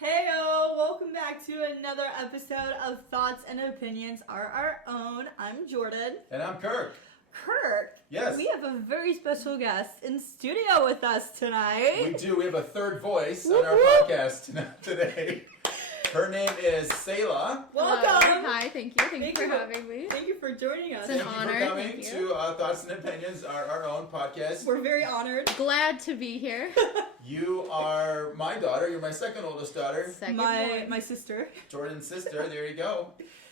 Heyo! Welcome back to another episode of Thoughts and Opinions Are Our Own. I'm Jordan. And I'm Kirk. Kirk? Yes. We have a very special guest in studio with us tonight. We do. We have a third voice on our podcast today. Her name is Selah. Welcome! Hi, thank you. Thank you for having me. Thank you for joining us. It's an honor. Thank you for coming to Thoughts and Opinions Are Our Own podcast. We're very honored. Glad to be here. You are my daughter. You're my second oldest daughter. My sister. Jordan's sister. There you go.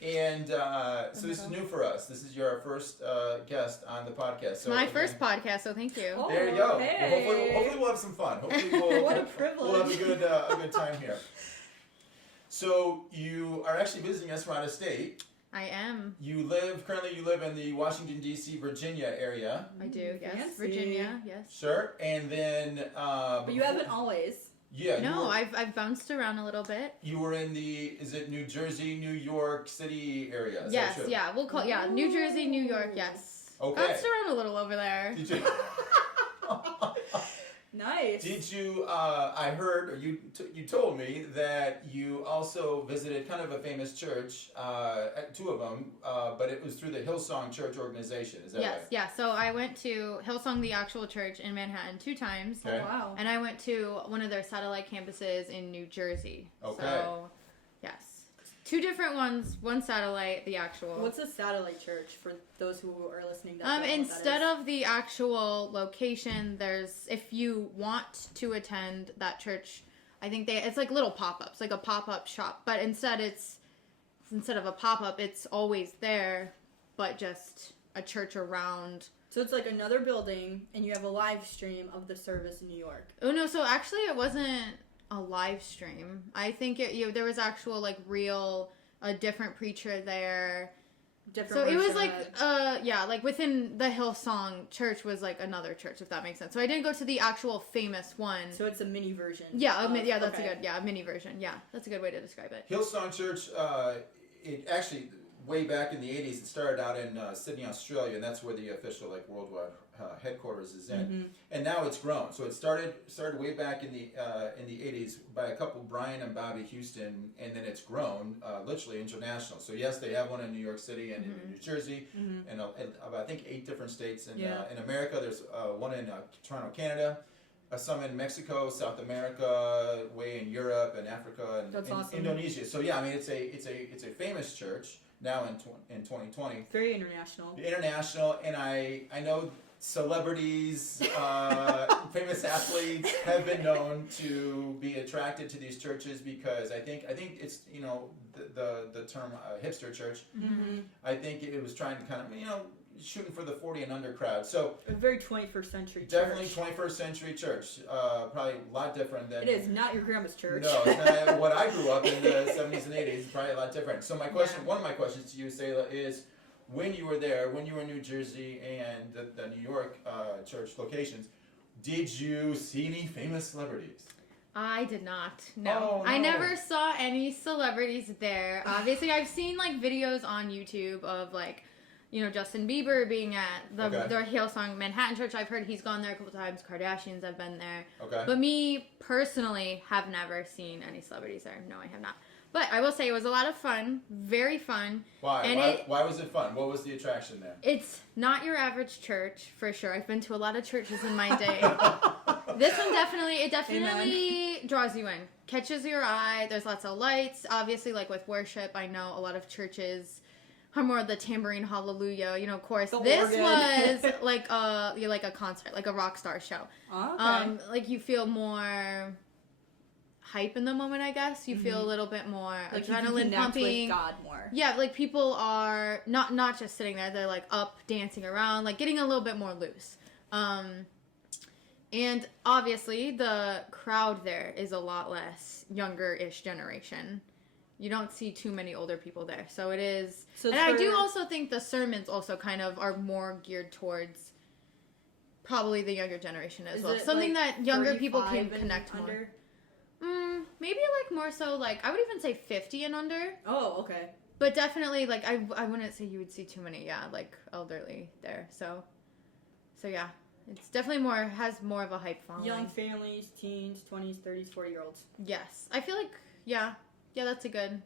And so this is new for us. This is your first guest on the podcast. So my first podcast, so thank you. There you go. Hey. Well, hopefully we'll have some fun. Hopefully we'll, What a privilege. We'll have a good time here. So you are actually visiting us from out of state. I am. Currently you live in the Washington, D.C., Virginia area. I do, yes. Fancy. Virginia, yes. Sure. And then... but you haven't always. Yeah. No, I've bounced around a little bit. You were in is it New Jersey, New York City area? Is Yes, that true? yeah. We'll call New Jersey, New York, yes. Okay. Bounced around a little over there. Did you... Nice. Did you, I heard, or you told me that you also visited kind of a famous church, two of them, but it was through the Hillsong Church organization, is that Yes, right? yeah. So I went to Hillsong, the actual church in Manhattan 2 times. Okay. Oh, wow. And I went to one of their satellite campuses in New Jersey. Okay. So, yes. 2 different ones, one satellite, the actual. What's a satellite church for those who are listening? That don't know what Instead that is? of the actual location, if you want to attend that church, I think it's like little pop-ups, like a pop-up shop. But instead of a pop-up, it's always there, but just a church around. So it's like another building, and you have a live stream of the service in New York. Oh no, so actually it wasn't a live stream. I think there was actual a different preacher there. Different. So it was version like within the Hillsong church was like another church, if that makes sense. So I didn't go to the actual famous one. So it's a mini version. Yeah, that's okay. a mini version. Yeah, that's a good way to describe it. Hillsong Church, it actually, way back in the 80s, it started out in Sydney, Australia, and that's where the official worldwide headquarters is in. Mm-hmm. And now it's grown. So it started way back in the 80s by a couple, Brian and Bobby Houston, and then it's grown literally international. So yes, they have one in New York City and in New Jersey, and I think 8 different states in America. There's one in Toronto, Canada. Some in Mexico, South America, way in Europe and Africa and That's awesome. Indonesia. So yeah, I mean it's a famous church now in 2020. Very international. International, and I know celebrities, famous athletes have been known to be attracted to these churches because I think it's the term hipster church. Mm-hmm. I think it was trying to kind of shooting for the 40 and under crowd. So A very 21st century church. definitely 21st century church. Probably a lot different than It is not your grandma's church. No, it's not what I grew up in the 70s and 80s. Probably a lot different. So one of my questions to you, Selah, is when you were there, when you were in New Jersey and the New York church locations, did you see any famous celebrities? I did not. No. Oh, no. I never saw any celebrities there. Obviously, I've seen videos on YouTube of Justin Bieber being at the Hillsong Manhattan Church. I've heard he's gone there a couple times. Kardashians have been there. Okay. But me personally have never seen any celebrities there. No, I have not. But I will say it was a lot of fun. Very fun. Why? And Why was it fun? What was the attraction there? It's not your average church, for sure. I've been to a lot of churches in my day. This one definitely draws you in. Catches your eye. There's lots of lights. Obviously, with worship, I know a lot of churches are more the tambourine hallelujah, of course. This was like a concert, like a rock star show. Oh, okay. You feel more hype in the moment, I guess. You feel a little bit more adrenaline pumping. With God more. Yeah, people are not just sitting there, they're up dancing around, getting a little bit more loose. And obviously the crowd there is a lot less younger-ish generation. You don't see too many older people there. So it is. And I do also think the sermons also kind of are more geared towards probably the younger generation as well. Something that younger people can connect more. Maybe more so I would even say 50 and under. Oh, okay. But definitely I wouldn't say you would see too many elderly there. So yeah. It's definitely has more of a hype following. Young families, teens, 20s, 30s, 40-year-olds. Yes. I feel like, yeah, that's a good.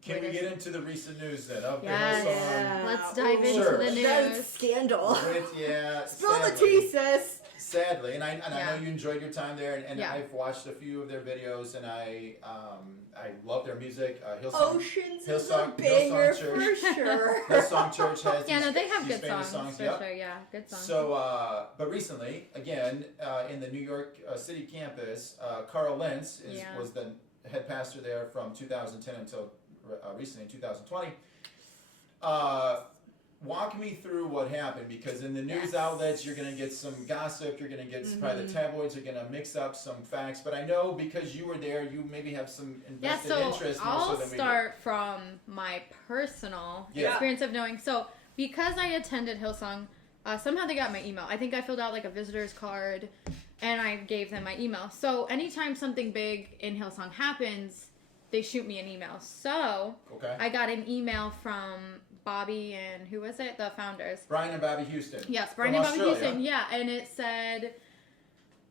Can we get into the recent news then? Of Yes. the Hillsong. Let's dive into Sure. the That news. scandal. Spill the Sadly. tea, sis. Sadly, and I know you enjoyed your time there, and Yeah. I've watched a few of their videos, and I love their music. Hillsong, Oceans is a Hillsong banger Church. for sure. Hillsong Church has Yeah, these, no, they have these good famous songs for Yep. sure. Yeah, good songs. So, but recently, again, in the New York City campus, Carl Lentz was the head pastor there from 2010 until recently in 2020. Walk me through what happened, because in the news outlets you're going to get some gossip, you're going to get probably the tabloids are going to mix up some facts, but I know because you were there, you maybe have some invested interest more I'll so than we start from my personal experience of knowing. So because I attended Hillsong, somehow they got my email. I think I filled out like a visitor's card and I gave them my email. So anytime something big in Hillsong happens, they shoot me an email. So I got an email from Bobby and who was it? The founders. Brian and Bobby Houston. Yes, Brian and Bobby Houston. Yeah, and it said,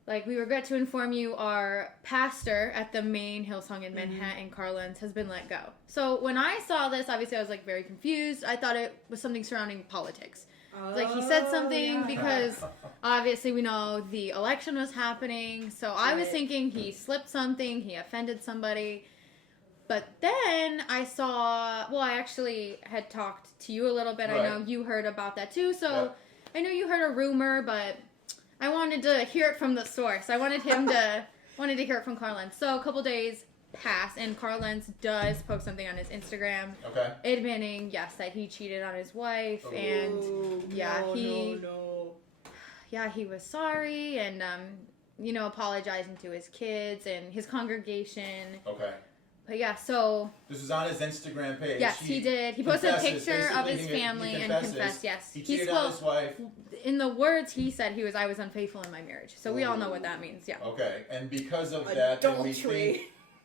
like, we regret to inform you our pastor at the main Hillsong in Manhattan, Carl Lentz, has been let go. So when I saw this, obviously I was like very confused. I thought it was something surrounding politics. Like he said something because obviously we know the election was happening. So I was thinking he slipped something, he offended somebody. But then I saw, I actually had talked to you a little bit. Right. I know you heard about that too. So I know you heard a rumor, but I wanted to hear it from the source. I wanted him to, wanted to hear it from Carl Lentz. So a couple days pass and Carl Lentz does post something on his Instagram. Admitting, yes, that he cheated on his wife. And he was sorry and, apologizing to his kids and his congregation. But yeah, so... This was on his Instagram page. Yes, he did. He posted a picture of his family and confessed, yes. He cheated on his wife. In the words he said, I was unfaithful in my marriage. So we all know what that means, yeah. Okay, and because of that, then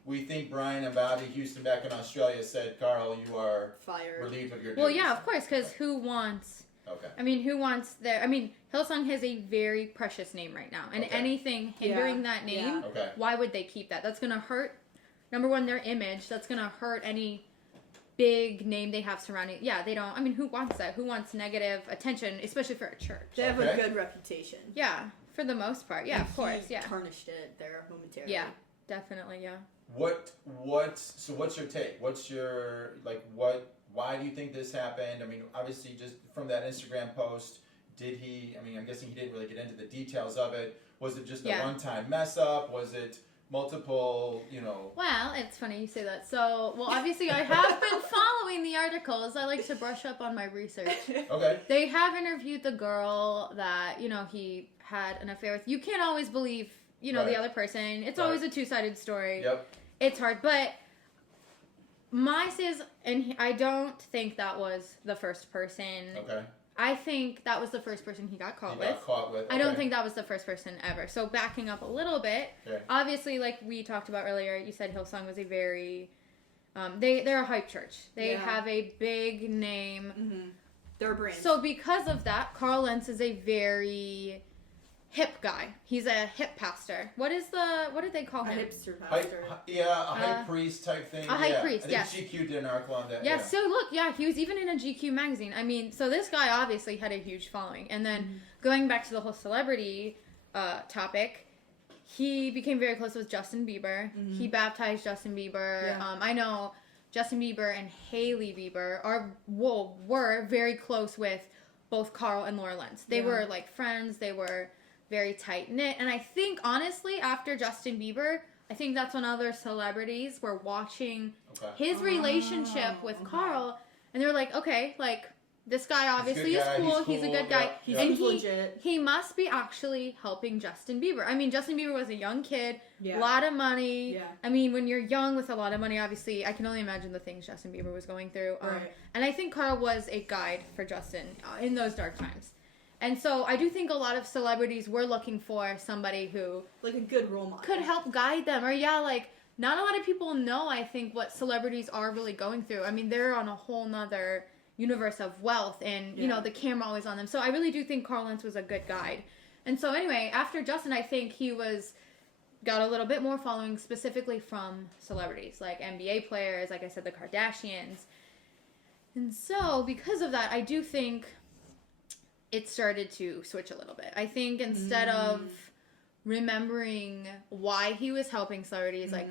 we think Brian and Bobby Houston back in Australia said, Carl, you are fired, relieved of your duties. Well, yeah, of course, because who wants... Hillsong has a very precious name right now. And anything hindering that name, why would they keep that? That's going to hurt... Number one, their image. That's going to hurt any big name they have surrounding. Yeah, they don't. I mean, who wants that? Who wants negative attention, especially for a church? They have a good reputation. Yeah, for the most part. Yeah, of course. Yeah. Tarnished it there momentarily. Yeah, definitely. Yeah. So what's your take? What's your, why do you think this happened? I mean, obviously, just from that Instagram post, I'm guessing he didn't really get into the details of it. Was it just a one-time mess up? Was it multiple, Well, it's funny you say that. So, obviously I have been following the articles. I like to brush up on my research. Okay. They have interviewed the girl that, he had an affair with. You can't always believe, the other person. It's always a two-sided story. Yep. It's hard. But my says, and I don't think that was the first person. Okay. I think that was the first person he got caught with. Okay. I don't think that was the first person ever. So backing up a little bit, obviously, like we talked about earlier, you said Hillsong was a very, they're a hype church. They have a big name. Mm-hmm. They're a brand. So because of that, Carl Lentz is a very hip guy. He's a hip pastor. What did they call him? A hipster pastor. A high priest type thing. A high priest, I think GQ did an article on that. Yeah, so look, he was even in a GQ magazine. I mean, so this guy obviously had a huge following. And then going back to the whole celebrity topic, he became very close with Justin Bieber. Mm-hmm. He baptized Justin Bieber. Yeah. I know Justin Bieber and Hailey Bieber were very close with both Carl and Laura Lentz. They were like friends. They were very tight-knit. And I think, honestly, after Justin Bieber, I think that's when other celebrities were watching his relationship with Carl, and they were like, okay, this guy obviously is cool. He's a good guy. Yeah. And he must be actually helping Justin Bieber. I mean, Justin Bieber was a young kid, a lot of money. Yeah. I mean, when you're young with a lot of money, obviously, I can only imagine the things Justin Bieber was going through. And I think Carl was a guide for Justin in those dark times. And so I do think a lot of celebrities were looking for somebody who... Like a good role model. Could help guide them. Or not a lot of people know, I think, what celebrities are really going through. I mean, they're on a whole nother, universe of wealth and, you know, the camera always on them. So I really do think Carl Lentz was a good guide. And so anyway, after Justin, I think he got a little bit more following specifically from celebrities like NBA players, like I said, the Kardashians. And so because of that, I do think it started to switch a little bit. I think instead of remembering why he was helping celebrities, like,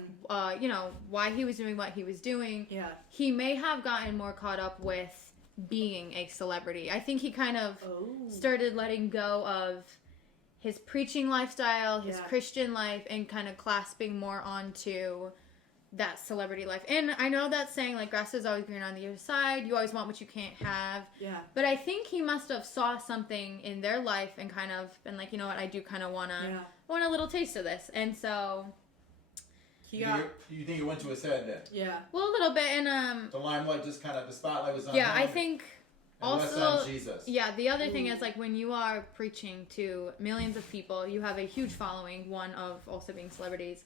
you know, why he was doing what he was doing, he may have gotten more caught up with being a celebrity. I think he kind of started letting go of his preaching lifestyle, his Christian life, and kind of clasping more onto that celebrity life. And I know that saying, like, grass is always green on the other side. You always want what you can't have. Yeah. But I think he must have saw something in their life and kind of been like, you know what, I do kind of want a little taste of this. And so you think he went to his head then? Yeah. Well, a little bit. And the limelight just kind of, the spotlight was on him. I think and also on Jesus. Yeah, the other thing is, like, when you are preaching to millions of people, you have a huge following, one of also being celebrities.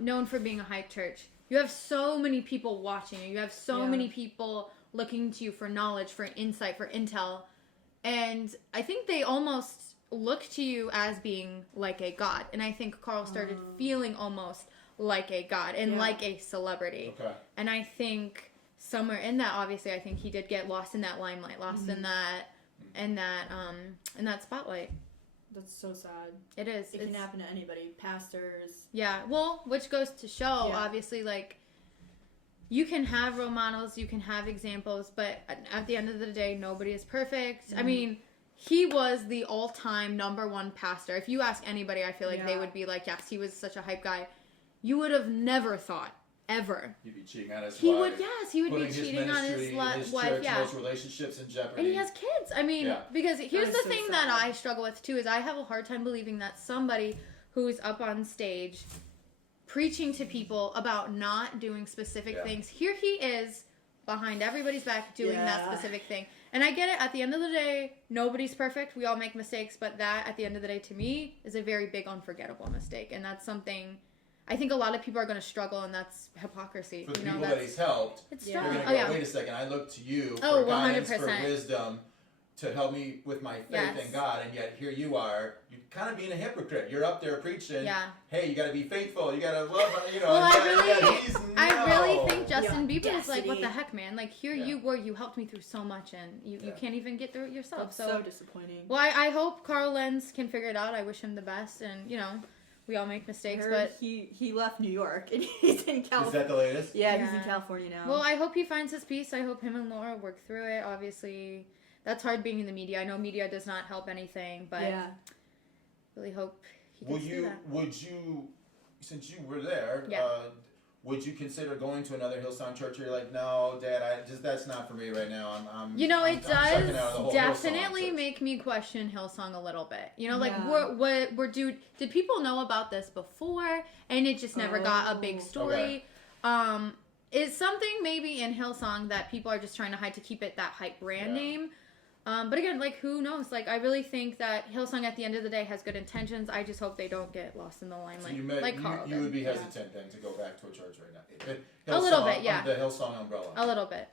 Known for being a hype church. You have so many people watching you. You have so many people looking to you for knowledge, for insight, for intel. And I think they almost look to you as being like a god. And I think Carl started feeling almost like a god and like a celebrity. Okay. And I think somewhere in that, obviously, I think he did get lost in that limelight, lost in that spotlight. That's so sad. It is. It can happen to anybody. Pastors. Yeah. Well, which goes to show, obviously, like, you can have role models, you can have examples, but at the end of the day, nobody is perfect. I mean, he was the all-time #1 pastor. If you ask anybody, I feel like they would be like, yes, he was such a hype guy. You would have never thought, ever. He'd be cheating on his wife. He would be cheating on his wife. Those relationships in jeopardy. And he has kids. I mean, because here's the thing that I struggle with too, is I have a hard time believing that somebody who's up on stage preaching to people about not doing specific things, here he is behind everybody's back doing that specific thing. And I get it. At the end of the day, nobody's perfect. We all make mistakes. But that, at the end of the day, to me, is a very big, unforgettable mistake. And that's something I think a lot of people are going to struggle, and that's hypocrisy. For the people that he's helped, they're going to go, wait a second, I look to you for guidance, 100%. For wisdom, to help me with my faith in God, and yet here you are, you're kind of being a hypocrite. You're up there preaching, hey, you got to be faithful, you got to love, you know. Well, I really think Justin Bieber is like, what the heck, man? Like, here you were, you helped me through so much, and you can't even get through it yourself. That's so disappointing. Well, I hope Carl Lentz can figure it out. I wish him the best, and, you know, we all make mistakes, but he left New York and he's in California. Is that the latest? Yeah, he's in California now. Well, I hope he finds his peace. I hope him and Laura work through it. Obviously, that's hard being in the media. I know media does not help anything, but really hope he gets through that. Would you, since you were there, would you consider going to another Hillsong church? Or you're like, no, Dad, that's not for me right now. It does definitely make me question Hillsong a little bit. You know, like, did people know about this before and it just never got a big story? Okay. Is something maybe in Hillsong that people are just trying to hide to keep it that hype brand name? But again, like, who knows? Like, I really think that Hillsong at the end of the day has good intentions. I just hope they don't get lost in the limelight. So you would be hesitant then to go back to a church right now? A little bit, yeah. The Hillsong umbrella. A little bit.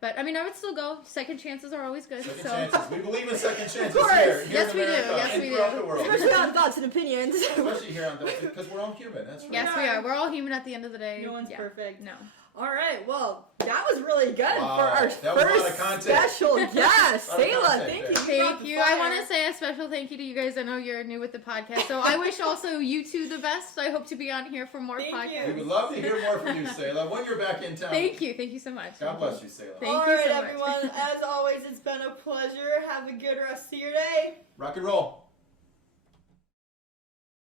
But I mean, I would still go. Second chances are always good. Second chances. We believe in second chances of course. Here yes, in America, we do. Yes, we throughout the world. Especially on thoughts and opinions. Especially here on thoughts, because we're all human. That's right. Yes, we are. We're all human at the end of the day. No one's perfect. No. All right, well, that was really good for our first special guest. Sayla, thank you. Thank you. I want to say a special thank you to you guys. I know you're new with the podcast, so I wish also you two the best. I hope to be on here for more podcasts. We would love to hear more from you, Sayla, when you're back in town. Thank you. Thank you so much. God bless you, Sayla. Thank you so much. All right, everyone. As always, it's been a pleasure. Have a good rest of your day. Rock and roll.